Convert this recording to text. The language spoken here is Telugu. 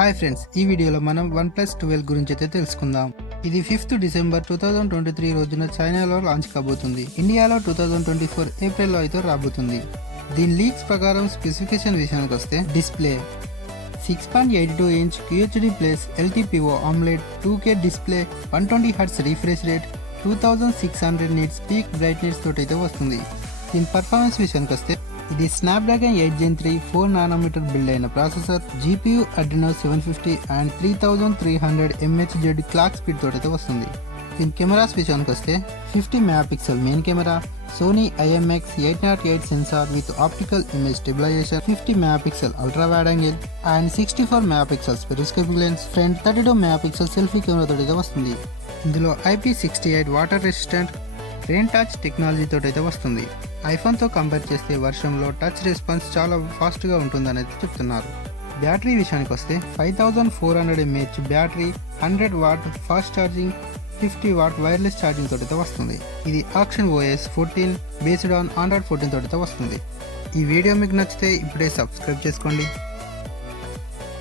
హాయ్ ఫ్రెండ్స్, ఈ వీడియోలో మనం OnePlus 12 గురించి అయితే తెలుసుకుందాం. ఇది 5th డిసెంబర్ 2023 రోజున చైనాలో లాంచ్ కాబోతుంది. ఇండియాలో 2024 ఏప్రిల్లో అయితే రాబోతుంది. దీని లీక్స్ ప్రకారం స్పెసిఫికేషన్ విషయానికి వస్తే display 6.82 inch QHD plus LTPO AMOLED 2K display, 120Hz refresh rate, 2600 nits peak brightness తోటి అయితే వస్తుంది. దీని పర్ఫార్మెన్స్ విషయానికి వస్తే ఇది స్నాప్డ్రాగన్ 8 Gen 3 4 నానోమీటర్ బిల్డ్ అయిన processor, GPU Adreno 750 and 3300 mHz clock speed తోటి అయితే వస్తుంది. దీని కెమెరాస్ విషయానికి వస్తే 50 megapixel main camera, Sony IMX 808 sensor with optical image stabilisation, 50 megapixel ultra wide angle and 64 megapixels periscopic lens, front 32 megapixel selfie camera తోటి అయితే వస్తుంది. ఇందులో IP68 water resistant rain touch technology తోటి అయితే వస్తుంది. ఐఫోన్తో కంపేర్ చేస్తే వర్షంలో టచ్ రెస్పాన్స్ చాలా ఫాస్ట్గా ఉంటుందనేది చెప్తున్నారు. బ్యాటరీ విషయానికి వస్తే 5400 mAh battery, 100 watt fast charging, 50 watt wireless charging తోటి వస్తుంది. ఇది ఆక్షన్ OS 14 బేస్డ్ ఆన్ Android 14 తోటి వస్తుంది. ఈ వీడియో మీకు నచ్చితే ఇప్పుడే సబ్స్క్రైబ్ చేసుకోండి.